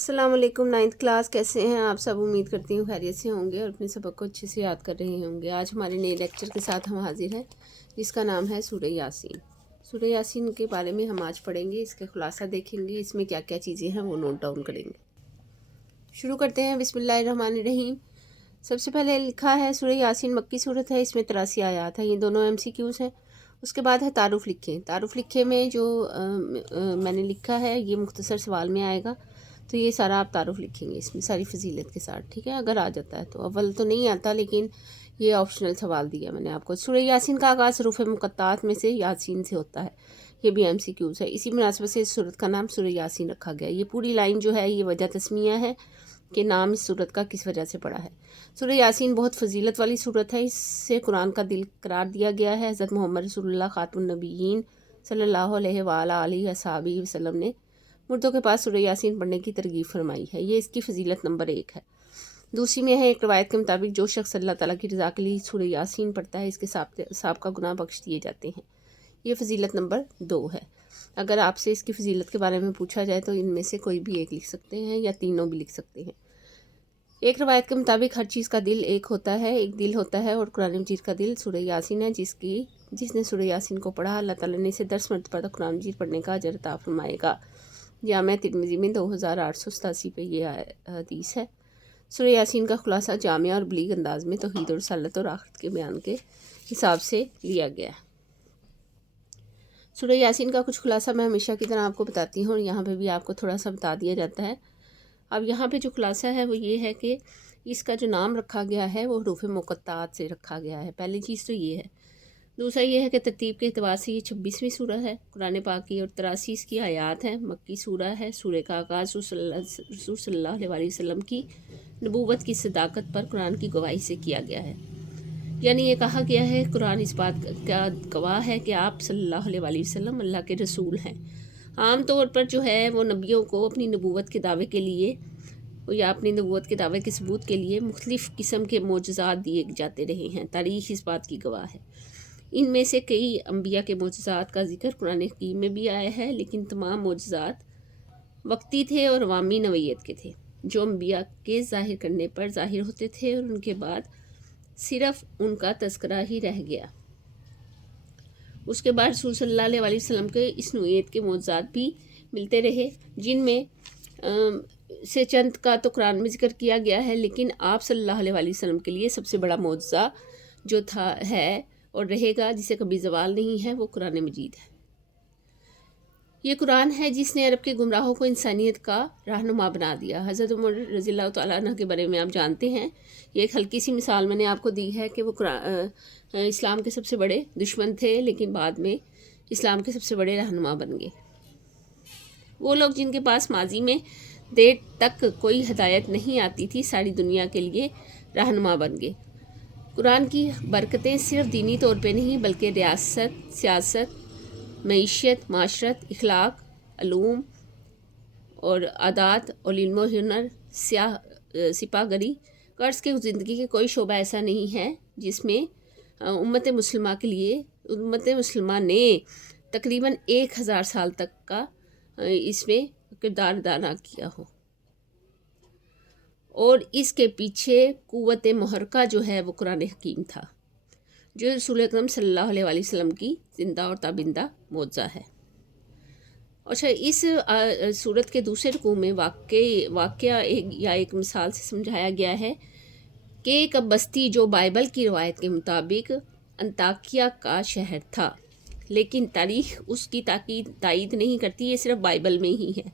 السلام علیکم، 9th class, کیسے ہیں آپ سب؟ امید کرتی ہوں خیریت سے ہوں گے اور اپنے سبق کو اچھے سے یاد کر رہے ہوں گے۔ آج ہمارے نئے لیکچر کے ساتھ ہم حاضر ہیں جس کا نام ہے سورہ یاسین۔ سورہ یاسین کے بارے میں ہم آج پڑھیں گے، اس کے خلاصہ دیکھیں گے، اس میں کیا کیا چیزیں ہیں وہ نوٹ ڈاؤن کریں گے۔ شروع کرتے ہیں، بسم اللہ الرحمن الرحیم۔ سب سے پہلے لکھا ہے سورہ یاسین مکی صورت ہے، اس میں 83 آیات ہیں، یہ دونوں MCQs ہیں۔ اس کے بعد ہے تعارف لکھیں۔ تعارف لکھے میں جو میں نے لکھا ہے یہ مختصر سوال میں آئے گا، تو یہ سارا آپ تعارف لکھیں گے اس میں ساری فضیلت کے ساتھ، ٹھیک ہے؟ اگر آ جاتا ہے تو، اول تو نہیں آتا لیکن یہ آپشنل سوال دیا میں نے آپ کو۔ سورہ یاسین کا آغاز حروف مقطعات میں سے یاسین سے ہوتا ہے، یہ بھی MCQs ہے۔ اسی مناسبت سے اس سورت کا نام سورہ یاسین رکھا گیا۔ یہ پوری لائن جو ہے یہ وجہ تسمیہ ہے کہ نام اس سورت کا کس وجہ سے پڑا ہے۔ سورہ یاسین بہت فضیلت والی سورت ہے، اس سے قرآن کا دل قرار دیا گیا ہے۔ حضرت محمد رسول اللہ خاتم النبیین صلی اللہ علیہ وآلہ وصحبہ وسلم نے مردوں کے پاس سورہ یاسین پڑھنے کی ترغیب فرمائی ہے، یہ اس کی فضیلت نمبر 1 ہے۔ دوسری میں ہے ایک روایت کے مطابق جو شخص اللہ تعالیٰ کی رضا کے لیے سورہ یاسین پڑھتا ہے اس کے سابقہ گناہ بخش دیے جاتے ہیں، یہ فضیلت نمبر 2 ہے۔ اگر آپ سے اس کی فضیلت کے بارے میں پوچھا جائے تو ان میں سے کوئی بھی ایک لکھ سکتے ہیں یا تینوں بھی لکھ سکتے ہیں۔ ایک روایت کے مطابق ہر چیز کا دل ایک ہوتا ہے، ایک دل ہوتا ہے، اور قرآن مجید کا دل سورہ یاسین ہے۔ جس نے سورہ یاسین کو پڑھا اللہ تعالیٰ نے اسے 10 مرتبہ تک قرآن مجید پڑھنے کا اجر عطا فرمائے گا۔ جامع ترمذی میں 2887 پہ یہ حدیث ہے۔ سورہ یاسین کا خلاصہ جامع اور بلیغ انداز میں توحید اور رسالت اور آخرت کے بیان کے حساب سے لیا گیا ہے۔ سورہ یاسین کا کچھ خلاصہ میں ہمیشہ کی طرح آپ کو بتاتی ہوں، اور یہاں پہ بھی آپ کو تھوڑا سا بتا دیا جاتا ہے۔ اب یہاں پہ جو خلاصہ ہے وہ یہ ہے کہ اس کا جو نام رکھا گیا ہے وہ حروف مقطعات سے رکھا گیا ہے، پہلی چیز تو یہ ہے۔ دوسرا یہ ہے کہ ترتیب کے اعتبار سے یہ 26ویں سورہ ہے قرآن پاک کی، اور 83 اس کی آیات ہیں، مکی سورہ ہے۔ سورہ کا آغاز رسول صلی اللہ علیہ وسلم کی نبوت کی صداقت پر قرآن کی گواہی سے کیا گیا ہے، یعنی یہ کہا گیا ہے قرآن اس بات کا گواہ ہے کہ آپ صلی اللہ علیہ وسلم اللہ کے رسول ہیں۔ عام طور پر جو ہے وہ نبیوں کو اپنی نبوت کے دعوے کے لیے یا اپنی نبوت کے دعوے کے ثبوت کے لیے مختلف قسم کے معجزات دیے جاتے رہے ہیں، تاریخ اس بات کی گواہ ہے۔ ان میں سے کئی انبیاء کے معجزات کا ذکر قرآن حکیم میں بھی آیا ہے، لیکن تمام معجزات وقتی تھے اور عوامی نوعیت کے تھے، جو انبیاء کے ظاہر کرنے پر ظاہر ہوتے تھے، اور ان کے بعد صرف ان کا تذکرہ ہی رہ گیا۔ اس کے بعد رسول صلی اللہ علیہ وسلم کے اس نوعیت کے معجزات بھی ملتے رہے، جن میں سے چند کا تو قرآن میں ذکر کیا گیا ہے، لیکن آپ صلی اللہ علیہ وسلم کے لیے سب سے بڑا معجزہ جو ہے اور رہے گا، جسے کبھی زوال نہیں ہے، وہ قرآن مجید ہے۔ یہ قرآن ہے جس نے عرب کے گمراہوں کو انسانیت کا رہنما بنا دیا۔ حضرت عمر رضی اللہ تعالیٰ عنہ کے بارے میں آپ جانتے ہیں، یہ ایک ہلکی سی مثال میں نے آپ کو دی ہے کہ وہ اسلام کے سب سے بڑے دشمن تھے، لیکن بعد میں اسلام کے سب سے بڑے رہنما بن گئے۔ وہ لوگ جن کے پاس ماضی میں دیر تک کوئی ہدایت نہیں آتی تھی، ساری دنیا کے لیے رہنما بن گئے۔ قرآن کی برکتیں صرف دینی طور پہ نہیں بلکہ ریاست، سیاست، معیشت، معاشرت، اخلاق، علوم اور عادات اور علم و ہنر، سپاہ گری، قرض کی زندگی کے کوئی شعبہ ایسا نہیں ہے جس میں امت مسلمہ نے تقریباً 1000 سال تک کا اس میں کردار ادا نہ کیا ہو، اور اس کے پیچھے قوت محرکہ جو ہے وہ قرآن حکیم تھا، جو رسول اکرم صلی اللہ علیہ وسلم کی زندہ اور تابندہ معجزہ ہے۔ اچھا، اس سورت کے دوسرے رکوع میں واقعہ ایک مثال سے سمجھایا گیا ہے کہ ایک بستی جو بائبل کی روایت کے مطابق انطاکیہ کا شہر تھا، لیکن تاریخ اس کی تائید نہیں کرتی، یہ صرف بائبل میں ہی ہے۔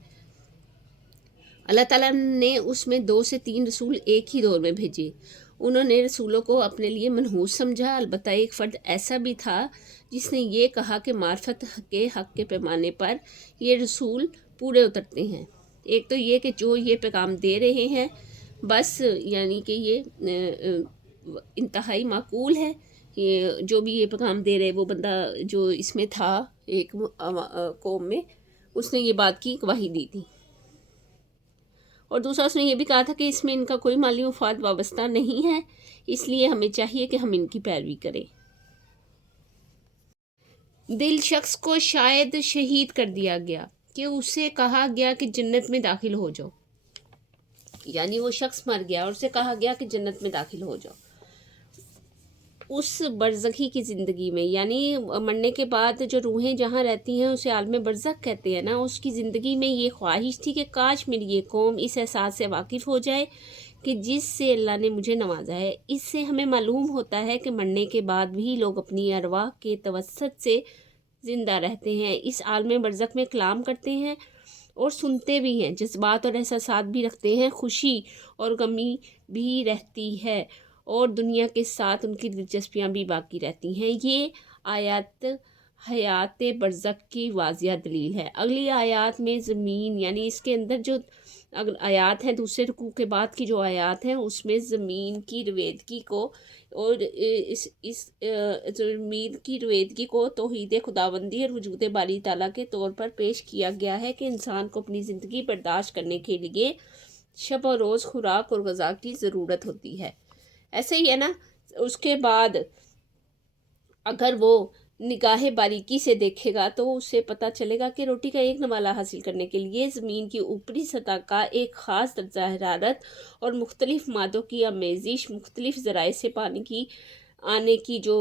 اللہ تعالیٰ نے اس میں 2 سے 3 رسول ایک ہی دور میں بھیجے۔ انہوں نے رسولوں کو اپنے لیے منحوس سمجھا، البتہ ایک فرد ایسا بھی تھا جس نے یہ کہا کہ معرفت کے حق کے پیمانے پر یہ رسول پورے اترتے ہیں۔ ایک تو یہ کہ جو یہ پیغام دے رہے ہیں بس، یعنی کہ یہ انتہائی معقول ہے، یہ جو بھی یہ پیغام دے رہے وہ بندہ جو اس میں تھا ایک قوم میں، اس نے یہ بات کی گواہی دی تھی، اور دوسرا اس نے یہ بھی کہا تھا کہ اس میں ان کا کوئی مالی مفاد وابستہ نہیں ہے، اس لیے ہمیں چاہیے کہ ہم ان کی پیروی کریں۔ دل شخص کو شاید شہید کر دیا گیا کہ اسے کہا گیا کہ جنت میں داخل ہو جاؤ۔ यानी वो शख्स मर गया और उसे कहा गया कि जन्नत में दाखिल हो जाओ। उस बरज़खी की ज़िंदगी में, यानी मरने के बाद जो रूहें जहाँ रहती हैं उसे आलम बरज़ख कहते हैं ना, उसकी ज़िंदगी में ये ख्वाहिश थी कि काश मेरी ये कौम इस एहसास से वाकिफ़ हो जाए कि जिससे अल्लाह ने मुझे नवाजा है। इससे हमें मालूम होता है कि मरने के बाद भी लोग अपनी अरवाह के तवस्सुत से ज़िंदा रहते हैं, इस आलम बरज़ख में कलाम करते हैं और सुनते भी हैं, जज्बात और एहसासात भी रखते हैं, खुशी और गमी भी रहती है और दुनिया के साथ उनकी दिलचस्पियाँ भी बाकी रहती हैं। ये आयत हयात बरज़ख की वाज़िया दलील है। अगली आयत में ज़मीन, यानी इसके अंदर जो आयत हैं, दूसरे रुकू के बाद की जो आयत हैं उसमें ज़मीन की रवेदगी को और इस ज़मीन की रवेदगी को तौहीद खुदाबंदी और वजूद बारी ताला के तौर पर पेश किया गया है कि इंसान को अपनी ज़िंदगी बर्दाश्त करने के लिए शब और रोज़ खुराक और ग़ज़ा की ज़रूरत होती है। ऐसे ही है ना। उसके बाद अगर वो निगाह बारीकी से देखेगा तो उसे पता चलेगा कि रोटी का एक नवाला हासिल करने के लिए ज़मीन की ऊपरी सतह का एक ख़ास दर्जा हरारत और मुख्तलिफ़ मादों की आमेज़िश, मुख्तलिफ़ ज़राए से पानी की आने की जो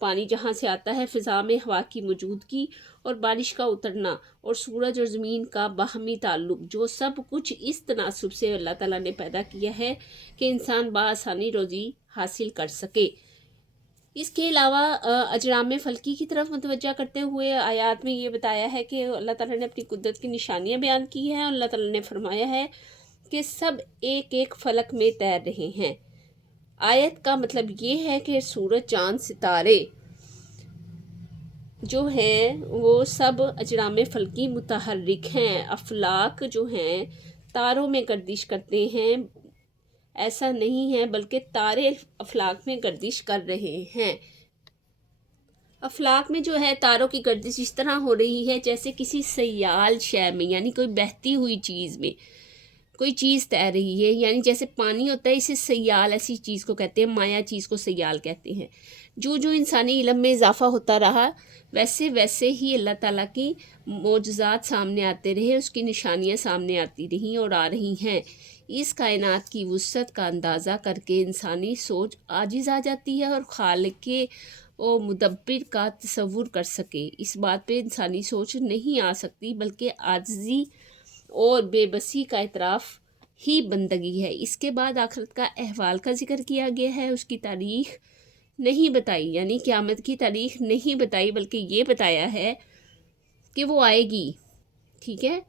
पानी जहाँ से आता है, फ़िज़ा में हवा की मौजूदगी और बारिश का उतरना और सूरज और ज़मीन का बाहमी ताल्लुक़, जो सब कुछ इस तनासुब से अल्लाह ताला ने पैदा किया है कि इंसान बआसानी रोज़ी हासिल कर सके। इसके अलावा अजराम फ़ल्की की तरफ मुतवज्जा करते हुए आयत में ये बताया है कि अल्लाह ताला ने अपनी कुदरत की निशानियाँ बयान की हैं और अल्लाह ताला ने फरमाया है कि सब एक एक फ़लक में तैर रहे हैं। आयत का मतलब ये है कि सूरज, चाँद, सितारे जो हैं वो सब अजराम फ़ल्की मुतहर्रिक हैं। अफलाक जो हैं तारों में गर्दिश करते हैं, ऐसा नहीं है, बल्कि तारे अफलाक में गर्दिश कर रहे हैं। अफलाक में जो है तारों की गर्दिश इस तरह हो रही है जैसे किसी सयाल शय में, यानी कोई बहती हुई चीज़ में कोई चीज़ तैर रही है। यानी जैसे पानी होता है, इसे सयाल ऐसी चीज़ को कहते हैं, माया चीज़ को सयाल कहते हैं। जो जो इंसानी इल्म में इजाफ़ा होता रहा वैसे वैसे ही अल्लाह ताला की मौजज़ात सामने आते रहे, उसकी निशानियाँ सामने आती रहीं और आ रही हैं। इस कायनात की वुसअत का अंदाज़ा करके इंसानी सोच आजिज़ आ जाती है और खालिक और मुदब्बिर का तसव्वुर कर सके, इस बात पे इंसानी सोच नहीं आ सकती, बल्कि आजिज़ी और बेबसी का इतराफ़ ही बंदगी है। इसके बाद आखिरत का अहवाल का जिक्र किया गया है, उसकी तारीख़ नहीं बताई, यानी क़यामत की तारीख़ नहीं बताई, बल्कि ये बताया है कि वो आएगी, ठीक है,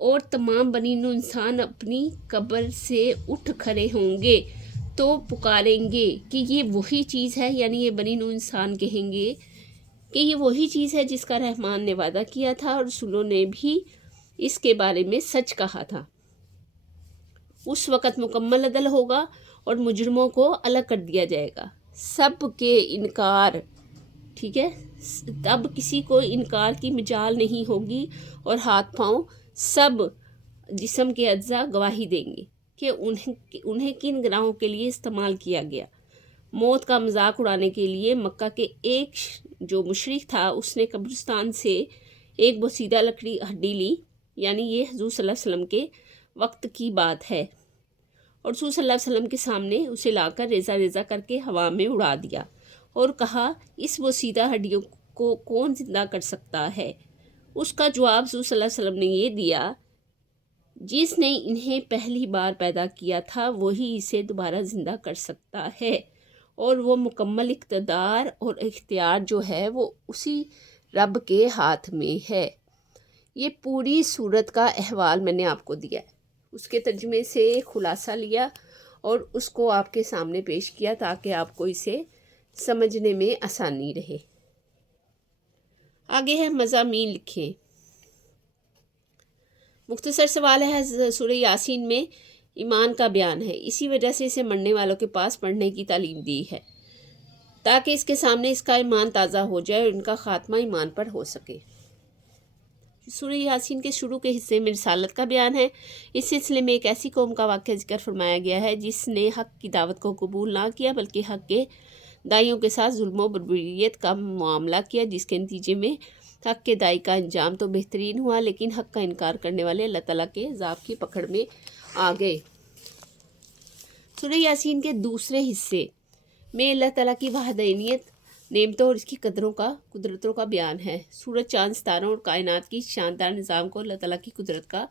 और तमाम बनीनो इंसान अपनी कब्र से उठ खड़े होंगे तो पुकारेंगे कि ये वही चीज़ है, यानी ये बनीनो इंसान कहेंगे कि ये वही चीज़ है जिसका रहमान ने वादा किया था और रसूलों ने भी इसके बारे में सच कहा था। उस वक़्त मुकम्मल अदल होगा और मुजरिमों को अलग कर दिया जाएगा। सब के इनकार, ठीक है, तब किसी को इनकार की मजाल नहीं होगी और हाथ पांव सब जिस्म के अज्जा गवाही देंगे कि उन्हें किन गुनाहों के लिए इस्तेमाल किया गया। मौत का मजाक उड़ाने के लिए मक्का के एक जो मुशरिक था उसने कब्रिस्तान से एक बोसीदा लकड़ी हड्डी ली, यानी ये हुज़ूर सल्लल्लाहु अलैहि वसल्लम के वक्त की बात है, और रसूल सल्लल्लाहु अलैहि वसल्लम के सामने उसे लाकर रेज़ा रेज़ा करके हवा में उड़ा दिया और कहा, इस बोसीदा हड्डियों को कौन ज़िंदा कर सकता है। उसका जवाब रसूल सल्लल्लाहु अलैहि वसल्लम ने ये दिया, जिसने इन्हें पहली बार पैदा किया था वही इसे दोबारा ज़िंदा कर सकता है, और वो मुकम्मल इक़्तिदार और इख्तियार जो है वो उसी रब के हाथ में है। ये पूरी सूरत का अहवाल मैंने आपको दिया है, उसके तर्जुमे से खुलासा लिया और उसको आपके सामने पेश किया ताकि आपको इसे समझने में आसानी रहे। आगे है मज़ामीन लिखें। मुख्तसर सवाल है, सूरह यासीन में ईमान का बयान है, इसी वजह से इसे मरने वालों के पास पढ़ने की तालीम दी है ताकि इसके सामने इसका ईमान ताज़ा हो जाए और इनका ख़ात्मा ईमान पर हो सके। सूरह यासीन के शुरू के हिस्से में रिसालत का बयान है। इस सिलसिले में एक ऐसी कौम का वाक़या जिक्र फरमाया गया है जिसने हक़ की दावत को कबूल ना किया, बल्कि हक़ के दाइयों के साथ जुल्म व बर्बरियत का मामला किया, जिसके नतीजे में हक़ के दाई का अंजाम तो बेहतरीन हुआ, लेकिन हक़ का इनकार करने वाले अल्लाह ताला के अज़ाब की पकड़ में आ गए। सूरह यासीन के दूसरे हिस्से में अल्लाह ताला की वहदानियत, नेमतों और इसकी कुदरतों का बयान है। सूरज, चांद, सितारों और कायनात की शानदार निज़ाम को अल्लाह ताला की कुदरत का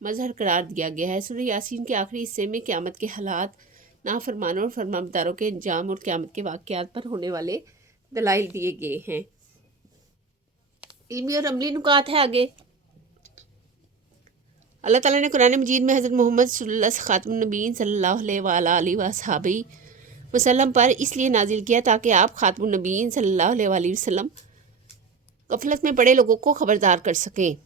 मज़हर करार दिया गया है। सूरह यासीन के आखिरी हिस्से में क़यामत के हालात, नाफरमानों और फरमाबरदारों के अंजाम और क़यामत के वाक़यात पर होने वाले दलाइल दिए गए हैं। इल्मी और अमली नुकात है आगे। अल्लाह ताला ने कुरान मजीद में हज़रत मोहम्मद खातमुन नबीय्यीन सल्लल्लाहु अलैहि वसल्लम पर इसलिए नाजिल किया ताकि आप खातमुन नबीय्यीन सल्लल्लाहु अलैहि वसल्लम गफलत में पड़े लोगों को खबरदार कर सकें।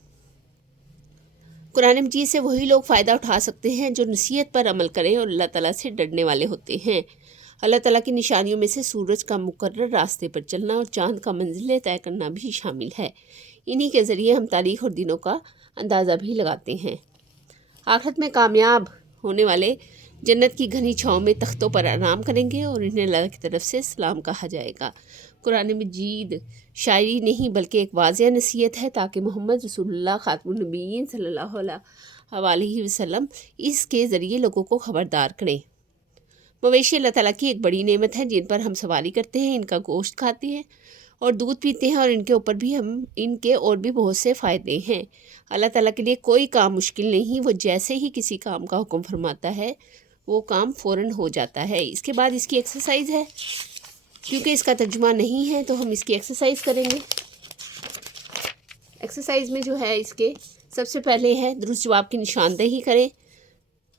कुरान मजीद से वही लोग फ़ायदा उठा सकते हैं जो नसीहत पर अमल करें और अल्लाह ताला से डरने वाले होते हैं। अल्लाह ताला की निशानियों में से सूरज का मुकर्रर रास्ते पर चलना और चाँद का मंजिलें तय करना भी शामिल है। इन्हीं के ज़रिए हम तारीख़ और दिनों का अंदाज़ा भी लगाते हैं। आखिरत में कामयाब होने वाले जन्नत की घनी छाँव में तख्तों पर आराम करेंगे और इन्हें अल्लाह की तरफ से सलाम कहा जाएगा। कुरान मजीद शायरी नहीं बल्कि एक वाज़िह नसीहत है ताकि मोहम्मद रसूलुल्लाह खातमुन नबीय्यीन सल्लल्लाहु अलैहि वसल्लम इसके ज़रिए लोगों को खबरदार करें। मवेशी अल्लाह ताला की एक बड़ी नेमत है जिन पर हम सवारी करते हैं, इनका गोश्त खाते हैं और दूध पीते हैं और इनके और भी बहुत से फ़ायदे हैं। अल्लाह ताला के लिए कोई काम मुश्किल नहीं, वो जैसे ही किसी काम का हुक्म फरमाता है वो काम फ़ौरन हो जाता है। इसके बाद इसकी एक्सरसाइज है, क्योंकि इसका तर्जुमा नहीं है तो हम इसकी एक्सरसाइज करेंगे। एक्सरसाइज में जो है इसके सबसे पहले है दुरुस्त जवाब की निशानदेही करें।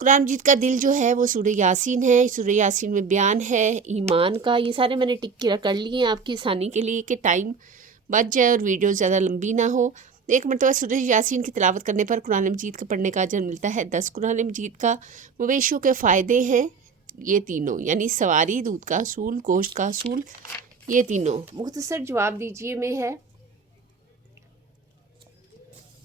कुरान मजीद का दिल जो है वो सूरह यासीन है। सूरह यासीन में बयान है ईमान का। ये सारे मैंने टिक कर लिए हैं आपकी आसानी के लिए कि टाइम बच जाए और वीडियो ज़्यादा लंबी ना हो। एक मरतबा सूरह यासीन की तिलावत करने पर कुरान मजीद का पढ़ने का अजर मिलता है 10। कुरान मजीद का मवेशियों के फ़ायदे हैं ये तीनों, यानी सवारी, दूध का असूल, गोश्त का असूल, ये तीनों। मुख्तसर जवाब दीजिए में है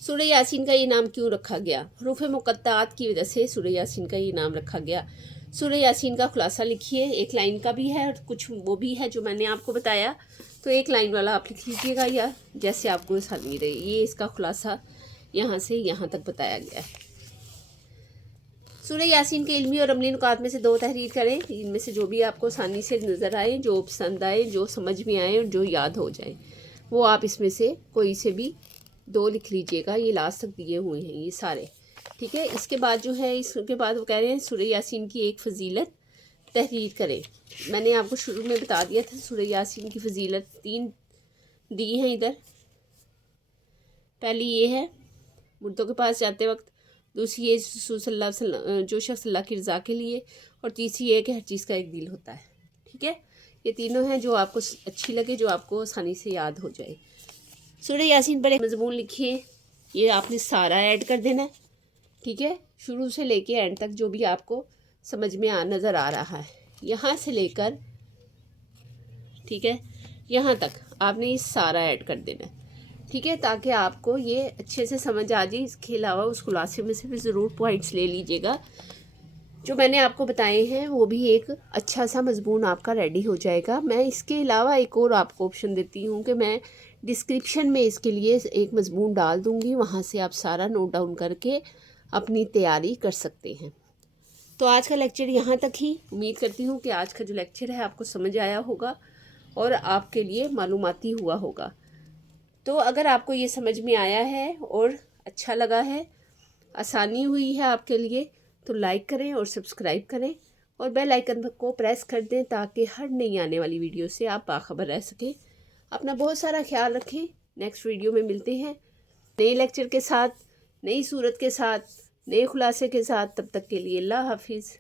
सूरह यासीन का ये नाम क्यों रखा गया? हरूफ मुक़त्तात की वजह से सूरह यासीन का ये नाम रखा गया। सूरह यासीन का खुलासा लिखिए, एक लाइन का भी है और कुछ वो भी है जो मैंने आपको बताया, तो एक लाइन वाला आप लिख लीजिएगा या जैसे आपको आसानी रहे। ये इसका खुलासा यहाँ से यहाँ तक बताया गया है। सूरह यासीन के इल्मी और अमली नुकात में से 2 तहरीर करें। इनमें से जो भी आपको आसानी से नज़र आए, जो पसंद आए, जो समझ में आए और जो याद हो जाए, वो आप इसमें से कोई से भी 2 लिख लीजिएगा। ये लास्ट तक दिए हुए हैं ये सारे, ठीक है। इसके बाद जो है, इसके बाद वो कह रहे हैं सूरह यासीन की एक फ़जीलत तहरीर करें। मैंने आपको शुरू में बता दिया था सूरह यासीन की फ़जीलत 3 दी हैं इधर। पहली ये है मुर्दों के पास जाते वक्त, दूसरी ये जो शख्स अल्लाह की रज़ा के लिए, और तीसरी ये कि हर चीज़ का एक दिल होता है, ठीक है। ये तीनों हैं जो आपको अच्छी लगे, जो आपको आसानी से याद हो जाए। सूरह यासीन पर एक मज़मून लिखिए, ये आपने सारा ऐड कर देना है, ठीक है, शुरू से लेके एंड तक जो भी आपको समझ में नज़र आ रहा है, यहाँ से लेकर, ठीक है, यहाँ तक आपने ये सारा ऐड कर देना है, ठीक है, ताकि आपको ये अच्छे से समझ आ जाए। इसके अलावा उस खुलासे में से भी ज़रूर पॉइंट्स ले लीजिएगा जो मैंने आपको बताए हैं, वो भी एक अच्छा सा मज़मून आपका रेडी हो जाएगा। मैं इसके अलावा एक और आपको ऑप्शन देती हूँ कि मैं डिस्क्रिप्शन में इसके लिए एक मज़मून डाल दूँगी, वहाँ से आप सारा नोट डाउन करके अपनी तैयारी कर सकते हैं। तो आज का लेक्चर यहाँ तक ही। उम्मीद करती हूँ कि आज का जो लेक्चर है आपको समझ आया होगा और आपके लिए मालूमाती हुआ होगा। तो अगर आपको ये समझ में आया है और अच्छा लगा है, आसानी हुई है आपके लिए, तो लाइक करें और सब्सक्राइब करें और बेल आइकन को प्रेस कर दें ताकि हर नई आने वाली वीडियो से आप बाखबर रह सकें। अपना बहुत सारा ख्याल रखें। नेक्स्ट वीडियो में मिलते हैं नए लेक्चर के साथ, नई सूरत के साथ, नए खुलासे के साथ। तब तक के लिए अल्लाह हाफिज़।